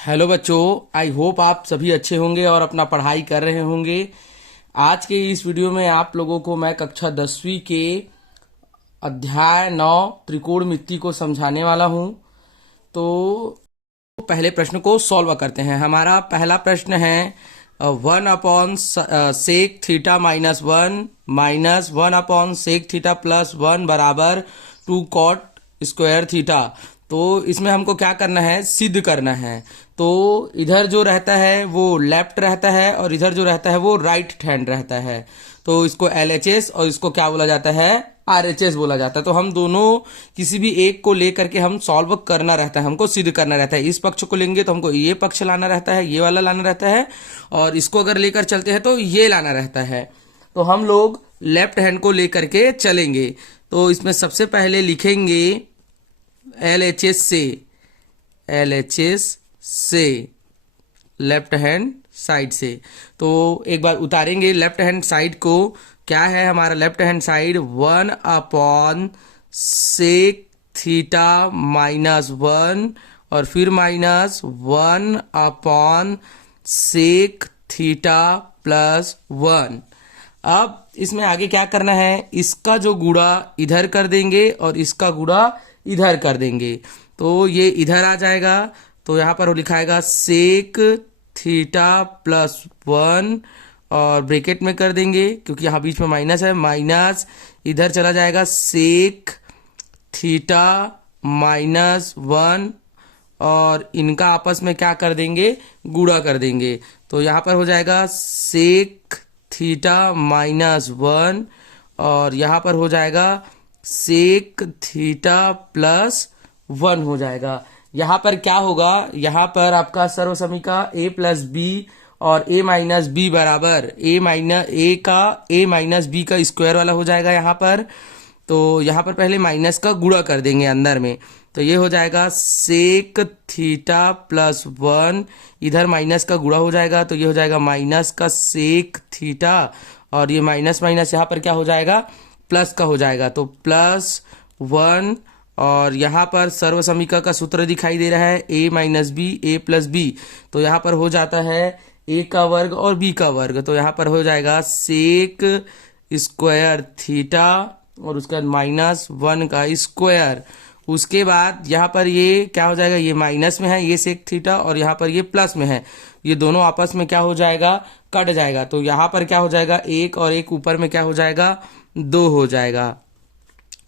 Hello बच्चों, I hope आप सभी अच्छे होंगे और अपना पढ़ाई कर रहे होंगे। आज के इस वीडियो में आप लोगों को मैं कक्षा 10वीं के अध्याय 9 त्रिकोणमिति को समझाने वाला हूं। तो पहले प्रश्न को सॉल्व करते हैं। हमारा पहला प्रश्न है 1/sec θ-1 माइनस 1/sec θ+1 बराबर 2cot²θ। तो इसमें हमको क्या करना है, सिद्ध करना है। तो इधर जो रहता है वो लेफ्ट रहता है और इधर जो रहता है वो राइट हैंड रहता है। तो इसको LHS और इसको क्या बोला जाता है, RHS बोला जाता है। तो हम दोनों किसी भी एक को लेकर के हम सॉल्व करना रहता है, हमको सिद्ध करना रहता है। इस पक्ष को लेंगे तो हमको ये पक्ष लाना रहता है, ये वाला लाना रहता है, और इसको अगर लेकर चलते हैं तो ये लाना रहता है। तो हम लोग लेफ्ट हैंड को लेकर के चलेंगे। तो इसमें सबसे पहले लिखेंगे LHS से लेफ्ट हैंड साइड से। तो एक बार उतारेंगे लेफ्ट हैंड साइड को। क्या है हमारा लेफ्ट हैंड साइड, 1/sec θ-1 और फिर माइनस 1/sec θ+1। अब इसमें आगे क्या करना है, इसका जो गुणा इधर कर देंगे और इसका गुणा इधर कर देंगे। तो ये इधर आ जाएगा। तो यहाँ पर वो लिखाएगा sec θ+1 और ब्रैकेट में कर देंगे क्योंकि यहाँ बीच में माइनस है। माइनस इधर चला जाएगा sec θ-1 और इनका आपस में क्या कर देंगे, गुणा कर देंगे। तो यहाँ पर हो जाएगा sec θ-1 और यहाँ पर हो जाएगा sec θ+1 हो जाएगा। यहाँ पर क्या होगा, यहाँ पर आपका सर्वसमीका a+b और a-b बराबर a का स्क्वायर वाला हो जाएगा यहाँ पर। तो यहाँ पर पहले माइनस का गुणा कर देंगे अंदर में। तो ये हो जाएगा sec θ+1, इधर माइनस का गुणा हो जाएगा तो ये हो जाएगा माइनस का sec θ और ये माइनस माइनस यहाँ पर क्या हो जाएगा, प्लस का हो जाएगा। तो +1 और यहाँ पर सर्वसमीका का सूत्र दिखाई दे रहा है a-b तो यहाँ पर हो जाता है a का वर्ग और b का वर्ग। तो यहाँ पर हो जाएगा sec² और उसके बाद -1 का स्क्वायर। उसके बाद यहाँ पर ये क्या हो जाएगा, ये माइनस में है ये sec θ और यहाँ पर ये प्लस में है, ये दोनों आपस में क्या हो जाएगा, कट जाएगा। तो यहाँ पर क्या हो जाएगा, 1 और 1 ऊपर में क्या हो जाएगा, 2 हो जाएगा।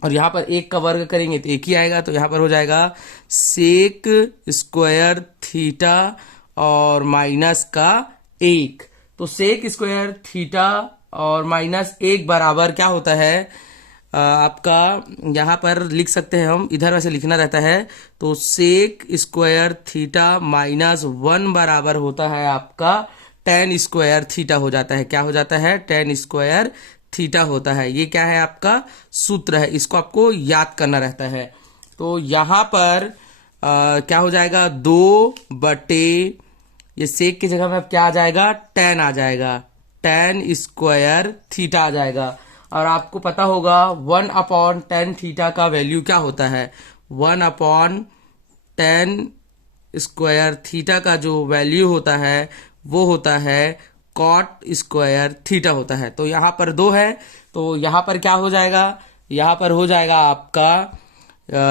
और यहाँ पर 1 का वर्ग करेंगे तो 1 ही आएगा। तो यहाँ पर हो जाएगा sec² और माइनस का 1। तो sec² और -1 बराबर क्या होता है, आपका यहाँ पर लिख सकते हैं हम, इधर वैसे लिखना रहता है। तो sec²θ-1 बराबर होता है आपका tan² हो जाता है। क्या हो जाता है, tan² होता है। ये क्या है, आपका सूत्र है, इसको आपको याद करना रहता है। तो यहाँ पर क्या हो जाएगा, 2/, ये सेक की जगह में अब क्या आ जाएगा, tan आ जाएगा, tan² आ जाएगा। और आपको पता होगा 1/tan का वैल्यू क्या होता है, 1/tan² का जो वैल्यू होता है वो होता है cot² होता है। तो यहाँ पर 2 है तो यहाँ पर क्या हो जाएगा, यहाँ पर हो जाएगा आपका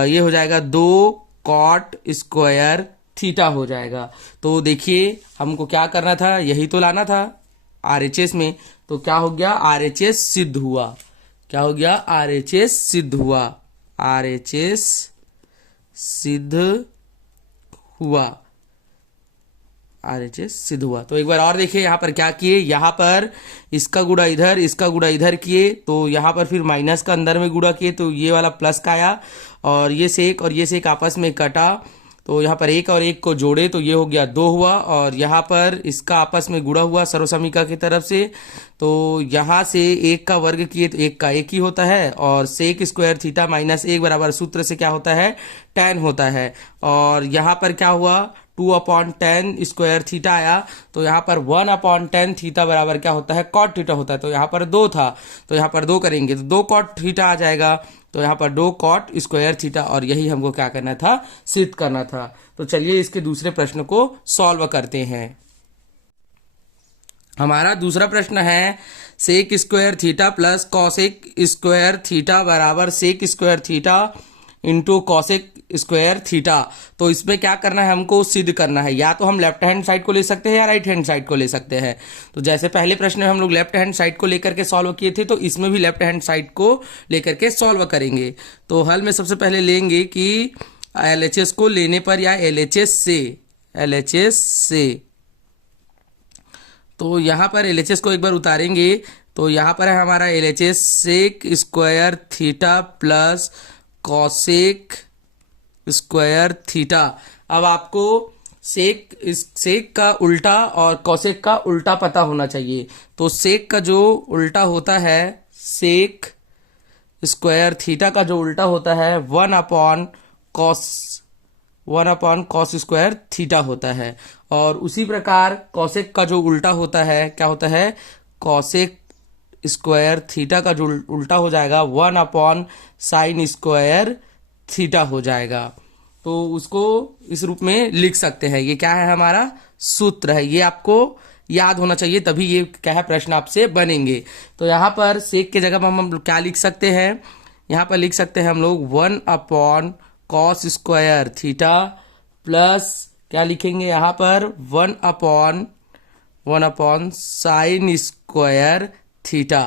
ये हो जाएगा 2cot² हो जाएगा। तो देखिए हमको क्या करना था, यही तो लाना था RHS में। तो क्या हो गया, RHS सिद्ध हुआ। क्या हो गया, RHS सिद्ध हुआ, RHS सिद्ध हुआ, RHS सिद्ध हुआ। तो एक बार और देखिए यहाँ पर क्या किए, यहाँ पर इसका गुणा इधर, इसका गुणा इधर किए। तो यहाँ पर फिर माइनस का अंदर में गुणा किए तो ये वाला प्लस का आया और ये सेक और ये सेक आपस में कटा। तो यहाँ पर 1 और 1 को जोड़े तो ये हो गया 2 हुआ और यहाँ पर इसका आपस में गुणा हुआ सर्वसमीका की तरफ से। तो यहाँ से 1 का वर्ग किए तो 1 का 1 ही होता है और sec² θ-1 बराबर सूत्र से क्या होता है, tan होता है। और यहाँ पर क्या हुआ, 2/tan² आया। तो यहाँ पर 1/tan बराबर क्या होता है, cot θ होता है। तो यहाँ पर 2 था तो यहाँ पर 2 करेंगे तो 2cot θ आ जाएगा। तो यहाँ पर डो कॉट स्क्वायर थीटा, और यही हमको क्या करना था, सिद्ध करना था। तो चलिए इसके दूसरे प्रश्न को सॉल्व करते हैं। हमारा दूसरा प्रश्न है sec square theta plus cosec square theta बराबर sec square theta into cosec square theta. तो इसमें क्या करना है, हमको सिद्ध करना है। या तो हम लेफ्ट हैंड साइड को ले सकते हैं या राइट हैंड साइड को ले सकते हैं। तो जैसे पहले प्रश्न में हम लोग लेफ्ट हैंड साइड को लेकर के सॉल्व किए थे, तो इसमें भी लेफ्ट हैंड साइड को लेकर के सॉल्व करेंगे। तो हल में सबसे पहले लेंगे कि एलएचएस को लेने पर या एलएचएस से तो यहाँ पर एलएचएस को एक बार उतारेंगे। तो यहाँ पर है हमारा LHS sec square theta plus cosec square theta. अब आपको सेक का उल्टा और कॉसेक का उल्टा पता होना चाहिए। तो सेक का जो उल्टा होता है, सेक स्क्वायर थीटा का जो उल्टा होता है 1/कॉस स्क्वायर थीटा होता है। और उसी प्रकार कॉसेक का जो उल्टा होता है, क्या होता है, कॉसेक स्क्वायर थीटा का जो उल्टा हो जाएगा 1/साइन स्क्वायर थीटा हो जाएगा। तो उसको इस रूप में लिख सकते हैं। ये क्या है, हमारा सूत्र है। ये आपको याद होना चाहिए, तभी ये क्या है, प्रश्न आपसे बनेंगे। तो यहाँ पर सेक के जगह पर हम क्या लिख सकते हैं, यहाँ पर लिख सकते हैं हम लोग 1/कॉस स्क्वायर थीटा प्लस क्या लिखेंगे यहाँ पर 1/साइन स्क्वायर थीटा।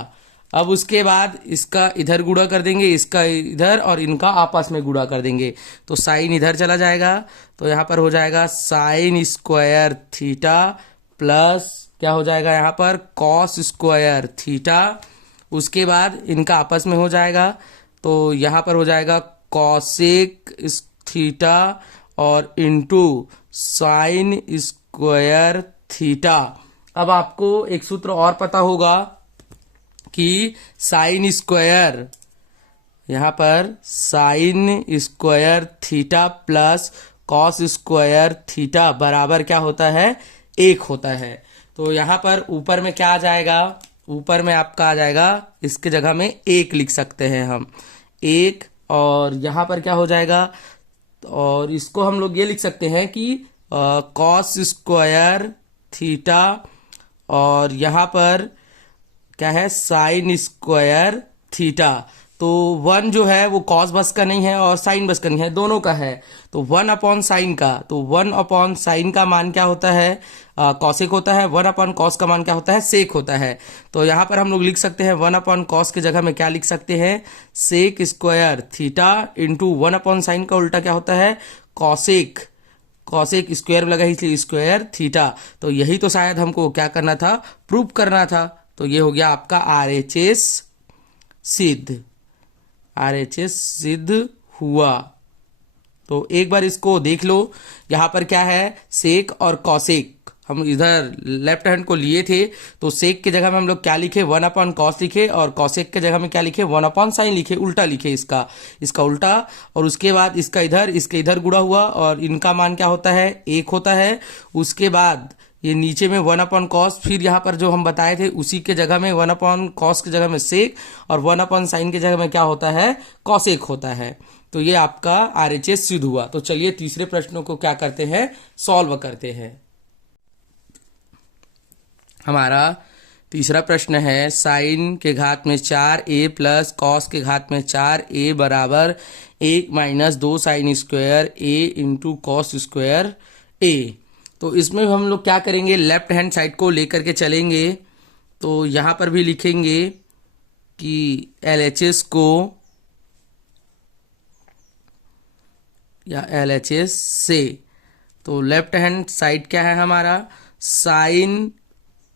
अब उसके बाद इसका इधर गुणा कर देंगे, इसका इधर, और इनका आपस में गुणा कर देंगे। तो साइन इधर चला जाएगा, तो यहाँ पर हो जाएगा साइन स्क्वायर थीटा प्लस क्या हो जाएगा यहाँ पर कॉस स्क्वायर थीटा। उसके बाद इनका आपस में हो जाएगा, तो यहाँ पर हो जाएगा कॉसेक थीटा और इंटू साइन स्क्वायर थीटा। अब आपको एक सूत्र और पता होगा कि साइन स्क्वायर, यहाँ पर sine square theta plus cos square theta बराबर क्या होता है, 1 होता है। तो यहाँ पर ऊपर में क्या आ जाएगा, ऊपर में आपका आ जाएगा, इसके जगह में 1 लिख सकते हैं हम, 1। और यहाँ पर क्या हो जाएगा, और इसको हम लोग ये लिख सकते हैं कि कॉस स्क्वायर थीटा, और यहाँ पर क्या है, साइन स्क्वायर थीटा। तो 1 जो है वो कॉस बस का नहीं है और साइन बस का नहीं है, दोनों का है। तो 1/साइन का, तो 1/साइन का मान क्या होता है, कॉसेक होता है। 1/कॉस का मान क्या होता है, सेक होता है। तो यहाँ पर हम लोग लिख सकते हैं 1/कॉस के जगह में क्या लिख सकते हैं, सेक स्क्वायर थीटा इंटू 1/साइन का उल्टा क्या होता है, कॉसेक स्क्वायर लगा इसलिए स्क्वायर थीटा। तो यही तो शायद हमको क्या करना था, प्रूव करना था। तो ये हो गया आपका आरएचएस सिद्ध हुआ। तो एक बार इसको देख लो, यहाँ पर क्या है, सेक और कॉसेक हम इधर लेफ्ट हैंड को लिए थे। तो सेक के जगह में हम लोग क्या लिखे, 1/कॉस लिखे, और कॉसेक के जगह में क्या लिखे, 1/साइन लिखे, उल्टा लिखे इसका उल्टा। और उसके बाद इसका इधर, इसके इधर गुणा हुआ, और इनका मान क्या होता है, 1 होता है। उसके बाद ये नीचे में 1/कॉस, फिर यहाँ पर जो हम बताए थे उसी के जगह में 1/कॉस के जगह में सेक, और 1/साइन के जगह में क्या होता है, कॉसेक होता है। तो ये आपका आरएचएस सिद्ध हुआ। तो चलिए तीसरे प्रश्नों को क्या करते हैं, सॉल्व करते हैं। हमारा तीसरा प्रश्न है साइन के घात में 4a प्लस कॉस के घात में 4a बराबर 1 - 2 sine square a into cos square a। तो इसमें हम लोग क्या करेंगे, लेफ्ट हैंड साइड को लेकर के चलेंगे। तो यहाँ पर भी लिखेंगे कि एलएचएस को या एलएचएस से, तो लेफ्ट हैंड साइड क्या है हमारा, साइन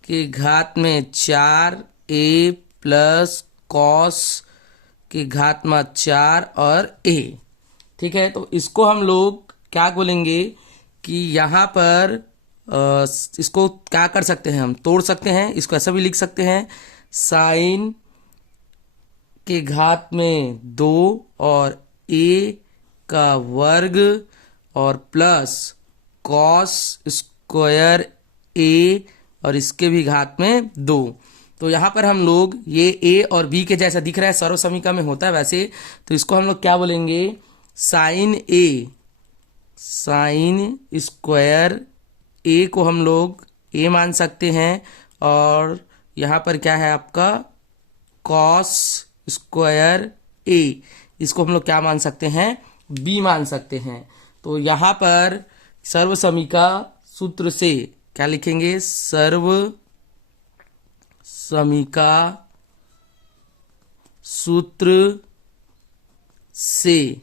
के घात में 4a प्लस कॉस के घात में 4 और a। ठीक है, तो इसको हम लोग क्या बोलेंगे कि यहाँ पर इसको क्या कर सकते हैं, हम तोड़ सकते हैं। इसको ऐसा भी लिख सकते हैं, साइन के घात में 2 और a का वर्ग और प्लस कॉस स्क्वायर a और इसके भी घात में 2। तो यहाँ पर हम लोग ये ए और बी के जैसा दिख रहा है, सर्व समीकरण में होता है वैसे, तो इसको हम लोग क्या बोलेंगे, साइन स्क्वायर ए को हम लोग ए मान सकते हैं, और यहाँ पर क्या है आपका कॉस स्क्वायर ए, इसको हम लोग क्या मान सकते हैं, बी मान सकते हैं। तो यहाँ पर सर्व समीकरण सूत्र से क्या लिखेंगे, सर्व समीकरण सूत्र से,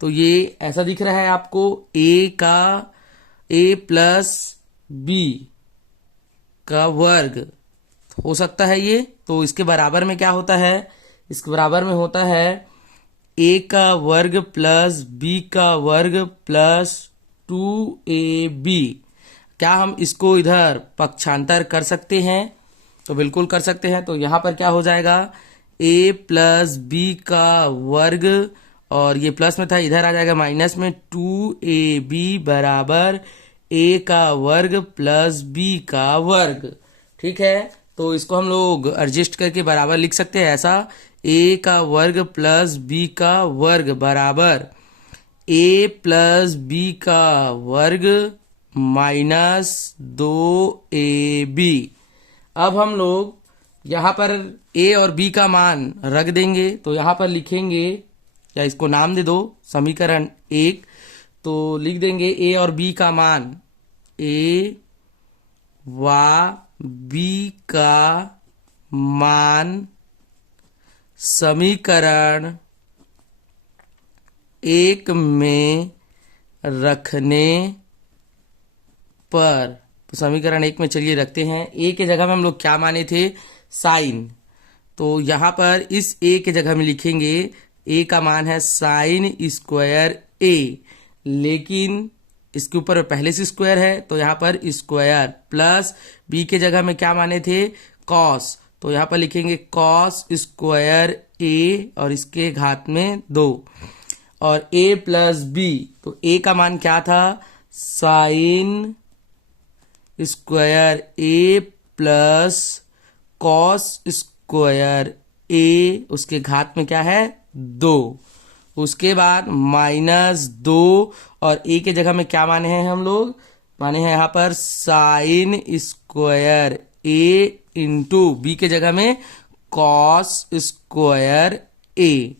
तो ये ऐसा दिख रहा है आपको, ए प्लस बी का वर्ग हो सकता है ये, तो इसके बराबर में क्या होता है, इसके बराबर में होता है ए का वर्ग प्लस बी का वर्ग प्लस 2ab। क्या हम इसको इधर पक्षांतर कर सकते हैं, तो बिल्कुल कर सकते हैं। तो यहाँ पर क्या हो जाएगा, a प्लस बी का वर्ग, और ये प्लस में था इधर आ जाएगा माइनस में, 2ab बराबर a का वर्ग प्लस b का वर्ग। ठीक है, तो इसको हम लोग एडजस्ट करके बराबर लिख सकते हैं ऐसा, a का वर्ग प्लस b का वर्ग बराबर a प्लस b का वर्ग माइनस 2ab। अब हम लोग यहाँ पर a और b का मान रख देंगे, तो यहाँ पर लिखेंगे, या इसको नाम दे दो समीकरण 1, तो लिख देंगे a और b का मान, a व b का मान समीकरण 1 में रखने पर, तो समीकरण 1 में चलिए रखते हैं। ए के जगह में हम लोग क्या माने थे, साइन, तो यहाँ पर इस ए के जगह में लिखेंगे ए का मान है साइन स्क्वायर ए, लेकिन इसके ऊपर पहले से स्क्वायर है तो यहाँ पर स्क्वायर, प्लस बी के जगह में क्या माने थे, कॉस, तो यहाँ पर लिखेंगे कॉस स्क्वायर ए और इसके घात में 2, और a प्लस बी, तो a का मान क्या था, साइन स्क्वायर ए प्लस कॉस स्क्वायर ए, उसके घात में क्या है 2, उसके बाद माइनस 2, और a के जगह में क्या माने हैं हम लोग, माने हैं यहाँ पर साइन स्क्वायर ए इंटू बी के जगह में कॉस स्क्वायर ए।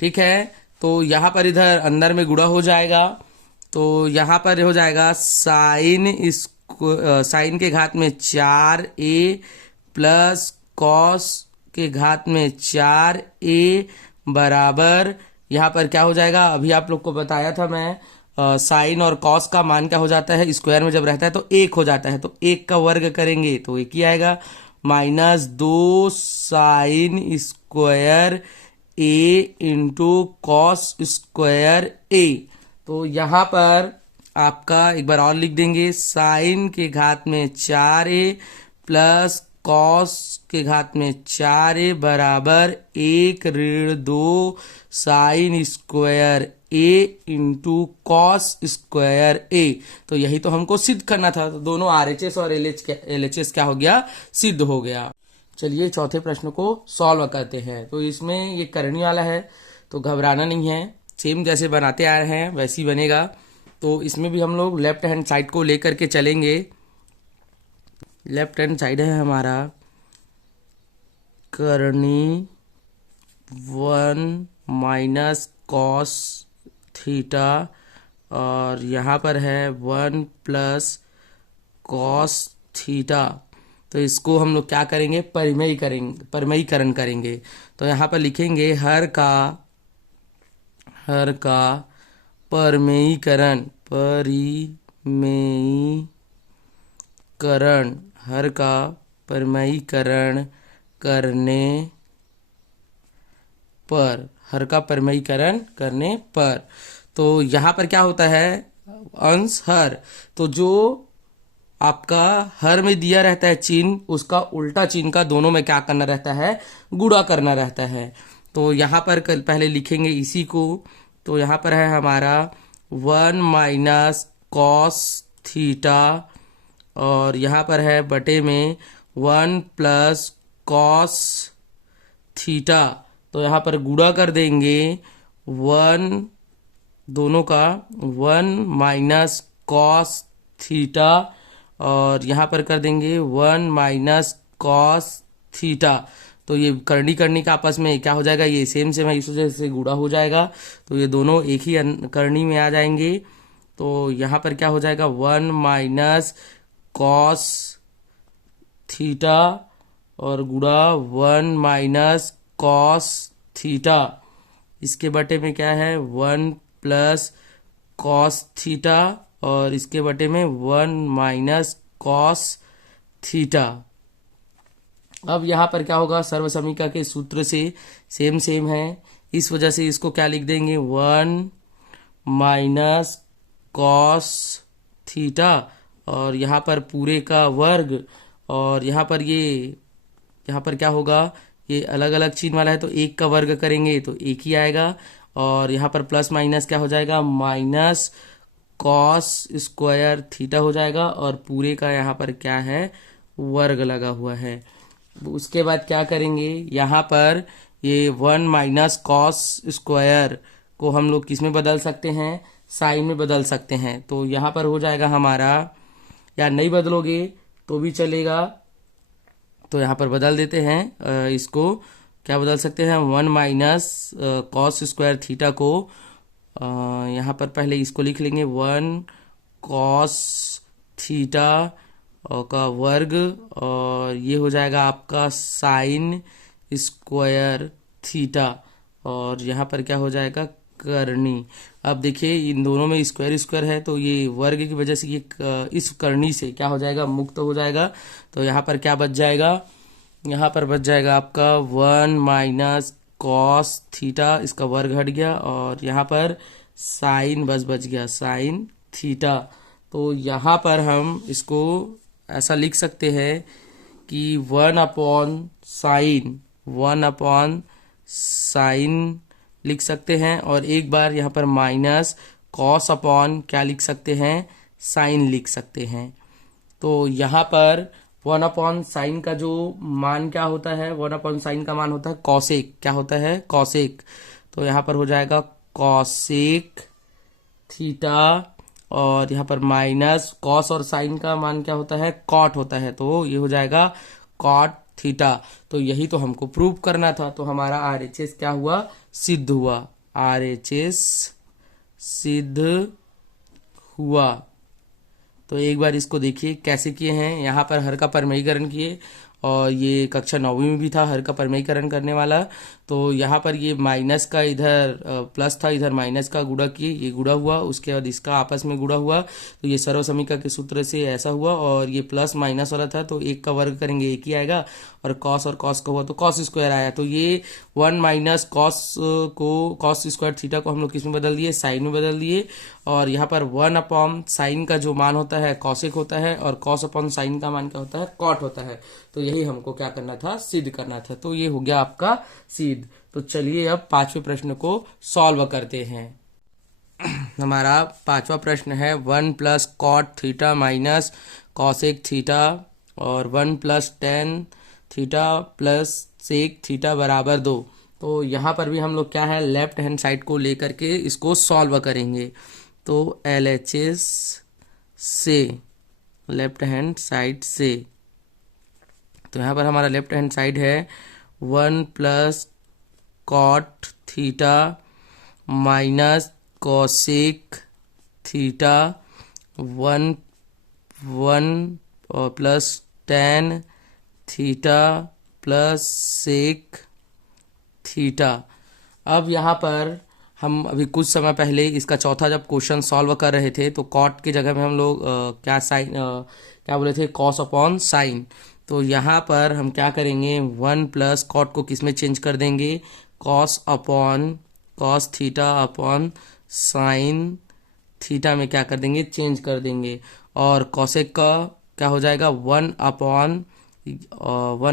ठीक है, तो यहाँ पर इधर अंदर में गुणा हो जाएगा, तो यहाँ पर हो जाएगा साइन के घात में 4a प्लस कॉस के घात में 4a बराबर, यहाँ पर क्या हो जाएगा, अभी आप लोग को बताया था मैं, साइन और कॉस का मान क्या हो जाता है, स्क्वायर में जब रहता है तो 1 हो जाता है, तो 1 का वर्ग करेंगे तो 1 ही आएगा, माइनस 2 साइन स्क्वायर ए इंटू कॉस स्क्वायर ए। तो यहाँ पर आपका एक बार और लिख देंगे, साइन के घात में 4a प्लस कॉस के घात में 4a बराबर 1 ऋण 2 साइन स्क्वायर ए इंटू कॉस स्क्वायर ए। तो यही तो हमको सिद्ध करना था, तो दोनों RHS और LHS क्या हो गया, सिद्ध हो गया। चलिए चौथे प्रश्न को सॉल्व करते हैं। तो इसमें ये करने वाला है, तो घबराना नहीं है, सेम जैसे बनाते आ रहे हैं वैसे ही बनेगा। तो इसमें भी हम लोग लेफ्ट हैंड साइड को लेकर के चलेंगे। लेफ्ट हैंड साइड है हमारा करनी 1 माइनस कॉस थीटा, और यहाँ पर है 1 प्लस कॉस थीटा। तो इसको हम लोग क्या करेंगे, परिमयीकरण करेंगे। तो यहाँ पर लिखेंगे हर का परिमेयीकरण, हर का परिमेयीकरण करने पर, तो यहाँ पर क्या होता है, अंश हर, तो जो आपका हर में दिया रहता है चिन्ह, उसका उल्टा चिन्ह का दोनों में क्या करना रहता है, गुणा करना रहता है। तो यहाँ पर पहले लिखेंगे इसी को, तो यहाँ पर है हमारा 1 माइनस कॉस थीटा, और यहाँ पर है बटे में 1 प्लस कॉस थीटा। तो यहाँ पर गुणा कर देंगे 1 दोनों का 1 माइनस कॉस थीटा, और यहाँ पर कर देंगे 1 माइनस कॉस थीटा। तो ये करनी करनी का आपस में क्या हो जाएगा, ये सेम सेम है, इस वजह से गुणा हो जाएगा। तो ये दोनों एक ही करनी में आ जाएंगे। तो यहाँ पर क्या हो जाएगा 1 माइनस कॉस थीटा और गुणा 1 माइनस कॉस थीटा। इसके बटे में क्या है 1 प्लस कॉस थीटा, और इसके बटे में 1 माइनस कॉस थीटा। अब यहाँ पर क्या होगा, सर्वसमीका के सूत्र से सेम सेम है, इस वजह से इसको क्या लिख देंगे 1 माइनस कॉस थीटा, और यहाँ पर पूरे का वर्ग, और यहाँ पर क्या होगा, ये अलग अलग चिन्ह वाला है तो एक का वर्ग करेंगे तो एक ही आएगा, और यहाँ पर प्लस माइनस क्या हो जाएगा माइनस कॉस स्क्वायर थीटा हो जाएगा, और पूरे का यहाँ पर क्या है वर्ग लगा हुआ है। उसके बाद क्या करेंगे, यहाँ पर ये 1 माइनस कॉस स्क्वायर को हम लोग किस में बदल सकते हैं, साइन में बदल सकते हैं। तो यहाँ पर हो जाएगा हमारा, या नहीं बदलोगे तो भी चलेगा, तो यहाँ पर बदल देते हैं। इसको क्या बदल सकते हैं 1 माइनस कॉस स्क्वायर थीटा को, यहाँ पर पहले इसको लिख लेंगे 1 कॉस थीटा का वर्ग, और ये हो जाएगा आपका साइन स्क्वायर थीटा, और यहाँ पर क्या हो जाएगा करनी। अब देखिए इन दोनों में स्क्वायर स्क्वायर है तो ये वर्ग की वजह से ये इस करनी से क्या हो जाएगा मुक्त हो जाएगा। तो यहाँ पर क्या बच जाएगा, यहाँ पर बच जाएगा आपका 1 माइनस कॉस थीटा, इसका वर्ग हट गया, और यहाँ पर साइन बच गया साइन थीटा। तो यहाँ पर हम इसको ऐसा लिख सकते हैं कि 1 अपॉन साइन लिख सकते हैं, और एक बार यहाँ पर माइनस कॉस अपॉन क्या लिख सकते हैं साइन लिख सकते हैं। तो यहाँ पर 1 अपॉन साइन का जो मान क्या होता है, 1 अपॉन साइन का मान होता है कॉसेक। क्या होता है कॉसेक। तो यहाँ पर हो जाएगा कॉसेक थीटा, और यहाँ पर माइनस कॉस और साइन का मान क्या होता है कॉट होता है, तो ये हो जाएगा कॉट थीटा। तो यही तो हमको प्रूव करना था। तो हमारा RHS क्या हुआ, सिद्ध हुआ, RHS सिद्ध हुआ। तो एक बार इसको देखिए कैसे किए हैं। यहाँ पर हर का परमेयीकरण किए, और ये कक्षा 9वीं में भी था हर का परमेयीकरण करने वाला। तो यहाँ पर ये माइनस का इधर प्लस था, इधर माइनस का गुणा किए, ये गुणा हुआ, उसके बाद इसका आपस में गुणा हुआ, तो ये सर्वसमीका के सूत्र से ऐसा हुआ। और ये प्लस माइनस वाला था तो एक का वर्ग करेंगे एक ही आएगा, और कॉस का हुआ तो कॉस स्क्वायर आया। तो ये 1 माइनस कॉस स्क्वायर थीटा को हम लोग किस में बदल दिए, साइन में बदल दिए। और यहाँ पर 1 अपॉन साइन का जो मान होता है कॉसेक होता है, और कॉस अपॉन साइन का मान क्या होता है कॉट होता है। तो यही हमको क्या करना था, सिद्ध करना था। तो ये हो गया आपका सिद्ध। तो चलिए अब 5वें प्रश्न को सॉल्व करते हैं। हमारा 5वां प्रश्न है 1 plus cot theta minus cosec theta, और 1 plus tan theta plus sec theta बराबर 2। तो यहाँ पर भी हम लोग क्या है लेफ्ट हैंड साइड को लेकर के इसको सॉल्व करेंगे। तो LHS से लेफ्ट हैंड साइड से, तो यहाँ पर हमारा लेफ्ट हैंड साइड है 1 plus cot theta minus cosec theta 1 और plus tan theta plus sec theta. अब यहाँ पर हम अभी कुछ समय पहले इसका चौथा जब क्वेश्चन सॉल्व कर रहे थे तो कॉट की जगह में हम लोग क्या बोले थे कॉस अपॉन साइन। तो यहाँ पर हम क्या करेंगे 1 प्लस कॉट को किस में चेंज कर देंगे, cos theta upon sine theta में क्या कर देंगे चेंज कर देंगे। और कॉसेक का क्या हो जाएगा 1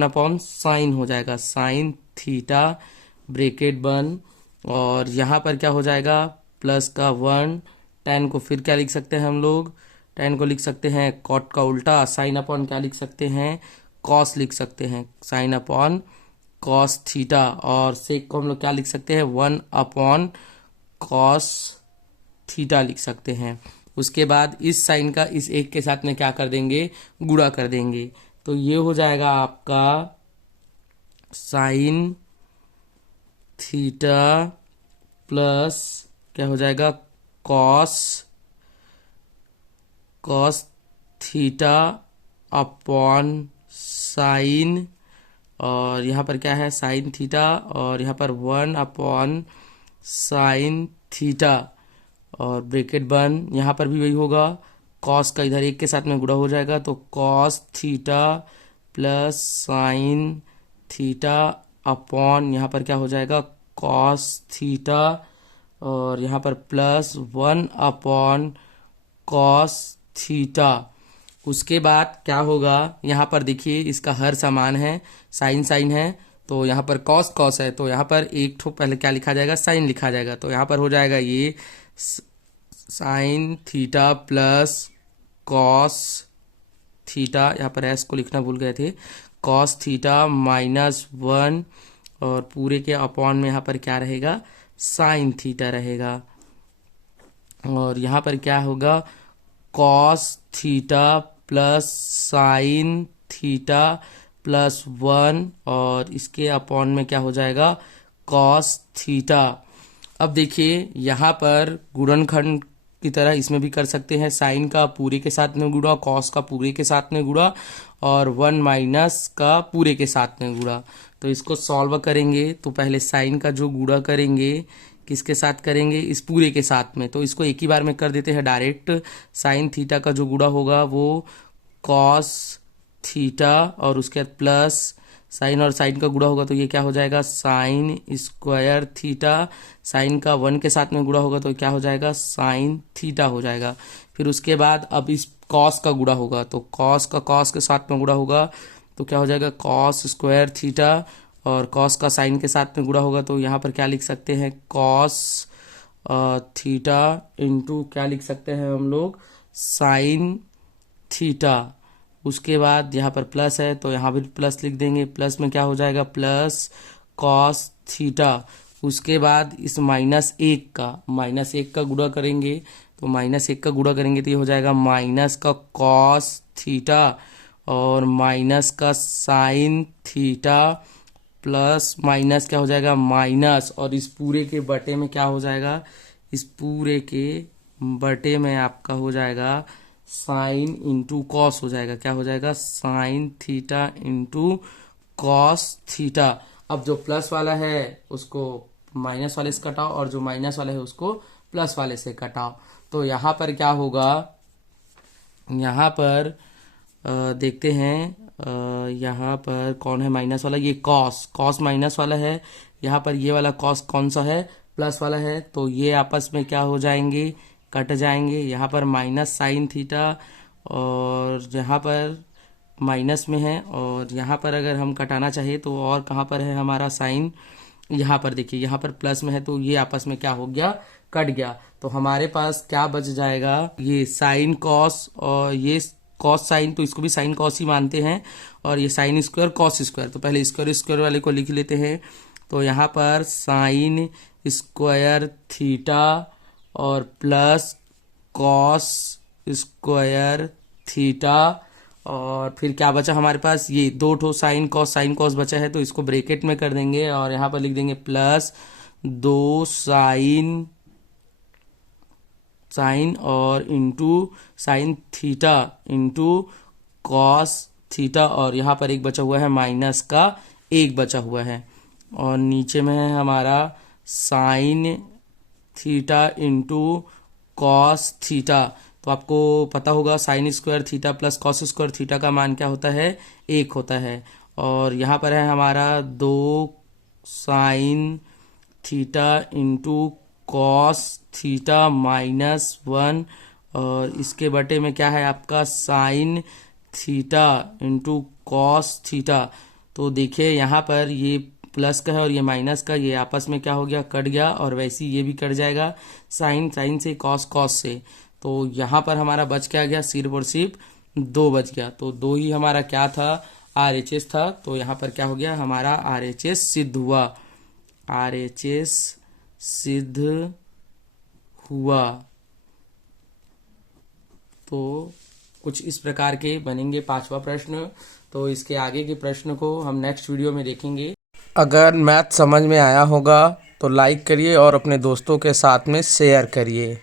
अपॉन साइन हो जाएगा, साइन थीटा ब्रैकेट बंद। और यहाँ पर क्या हो जाएगा प्लस का 1, टेन को फिर क्या लिख सकते हैं हम लोग, टेन को लिख सकते हैं कॉट का उल्टा, साइन अपॉन क्या लिख सकते हैं कॉस लिख सकते हैं, साइन अपॉन कॉस थीटा, और सेक को हम लोग क्या लिख सकते हैं, 1 अपॉन कॉस थीटा लिख सकते हैं। उसके बाद इस साइन का इस एक के साथ में क्या कर देंगे, गुणा कर देंगे। तो ये हो जाएगा आपका साइन थीटा प्लस क्या हो जाएगा, cos cos theta upon sine, और यहाँ पर क्या है साइन थीटा, और यहाँ पर 1 अपॉन साइन थीटा, और ब्रैकेट बन, यहाँ पर भी वही होगा, कॉस का इधर एक के साथ में गुणा हो जाएगा, तो cos theta plus sine theta upon यहाँ पर क्या हो जाएगा, कॉस थीटा, और यहाँ पर प्लस 1 अपॉन कॉस थीटा। उसके बाद क्या होगा, यहाँ पर देखिए इसका हर समान है, साइन साइन है, तो यहाँ पर कॉस कॉस है, तो यहाँ पर एक ठो पहले क्या लिखा जाएगा, साइन लिखा जाएगा। तो यहाँ पर हो जाएगा ये sine theta plus cos theta, यहाँ पर एस को लिखना भूल गए थे, कॉस थीटा माइनस 1, और पूरे के अपॉन में यहाँ पर क्या रहेगा, साइन थीटा रहेगा। और यहाँ पर क्या होगा, cos theta plus sine theta plus 1, और इसके अपॉन में क्या हो जाएगा, कॉस थीटा। अब देखिए यहाँ पर गुणनखंड की तरह इसमें भी कर सकते हैं, साइन का पूरे के साथ में गुणा, कॉस का पूरे के साथ में गुणा, और 1 माइनस का पूरे के साथ में गुणा। तो इसको सॉल्व करेंगे तो पहले साइन का जो गुणा करेंगे किसके साथ करेंगे, इस पूरे के साथ में, तो इसको एक ही बार में कर देते हैं डायरेक्ट। साइन थीटा का जो गुणा होगा वो कॉस थीटा, और उसके बाद प्लस साइन और साइन का गुणा होगा तो ये क्या हो जाएगा, साइन स्क्वायर थीटा, साइन का 1 के साथ में गुणा होगा तो क्या हो जाएगा, साइन थीटा हो जाएगा। फिर उसके बाद अब इस कॉस का गुणा होगा, तो कॉस का कॉस के साथ में गुणा होगा तो क्या हो जाएगा, कॉस स्क्वायर थीटा, और कॉस का साइन के साथ में गुणा होगा तो यहाँ पर क्या लिख सकते हैं, कॉस थीटा इंटू क्या लिख सकते हैं हम लोग, साइन थीटा। उसके बाद यहाँ पर प्लस है तो यहाँ भी प्लस लिख देंगे, प्लस में क्या हो जाएगा, प्लस कॉस थीटा। उसके बाद इस -1 का गुणा करेंगे, तो -1 का गुणा करेंगे तो ये हो जाएगा माइनस का कॉस थीटा और माइनस का साइन थीटा प्लस माइनस क्या हो जाएगा, माइनस, और इस पूरे के बटे में क्या हो जाएगा, इस पूरे के बटे में आपका हो जाएगा साइन इंटू कॉस हो जाएगा, क्या हो जाएगा, sine theta into cos theta. अब जो प्लस वाला है उसको माइनस वाले से कटाओ और जो माइनस वाला है उसको प्लस वाले से कटाओ। तो यहाँ पर क्या होगा, यहाँ पर देखते हैं, यहाँ पर कौन है माइनस वाला, ये कॉस माइनस वाला है, यहाँ पर ये वाला कॉस कौन सा है, प्लस वाला है, तो ये आपस में क्या हो जाएंगे, कट जाएंगे। यहाँ पर माइनस साइन थीटा और यहाँ पर माइनस में है, और यहाँ पर अगर हम कटाना चाहे तो और कहाँ पर है हमारा साइन, यहाँ पर देखिए यहाँ पर प्लस में है तो ये आपस में क्या हो गया, कट गया। तो हमारे पास क्या बच जाएगा, ये साइन कॉस और ये कॉस साइन, तो इसको भी साइन कॉस ही मानते हैं, और ये साइन स्क्वायर कॉस स्क्वायर, तो पहले स्क्वायर स्क्वायर वाले को लिख लेते हैं। तो यहाँ पर साइन स्क्वायर थीटा और प्लस कॉस स्क्वायर थीटा, और फिर क्या बचा हमारे पास, ये दो ठो साइन कॉस बचा है तो इसको ब्रैकेट में कर देंगे और यहाँ पर लिख देंगे प्लस 2 साइन और into sine theta into cos theta, और यहाँ पर एक बचा हुआ है माइनस का 1 बचा हुआ है, और नीचे में है हमारा sine theta into cos theta. तो आपको पता होगा sine square theta plus cos square theta का मान क्या होता है, 1 होता है। और यहाँ पर है हमारा 2 sine theta into cos theta -1, और इसके बटे में क्या है आपका sine theta into cos theta. तो देखिए यहाँ पर ये प्लस का है और ये माइनस का, ये आपस में क्या हो गया, कट गया, और वैसे ये भी कट जाएगा, साइन से, कॉस से। तो यहाँ पर हमारा बच क्या गया, सिर्फ और सिर्फ 2 बच गया। तो 2 ही हमारा क्या था, RHS था, तो यहाँ पर क्या हो गया, हमारा RHS सिद्ध हुआ, RHS सिद्ध हुआ। तो कुछ इस प्रकार के बनेंगे 5वां प्रश्न। तो इसके आगे के प्रश्न को हम नेक्स्ट वीडियो में देखेंगे। अगर मैथ समझ में आया होगा तो लाइक करिए और अपने दोस्तों के साथ में शेयर करिए।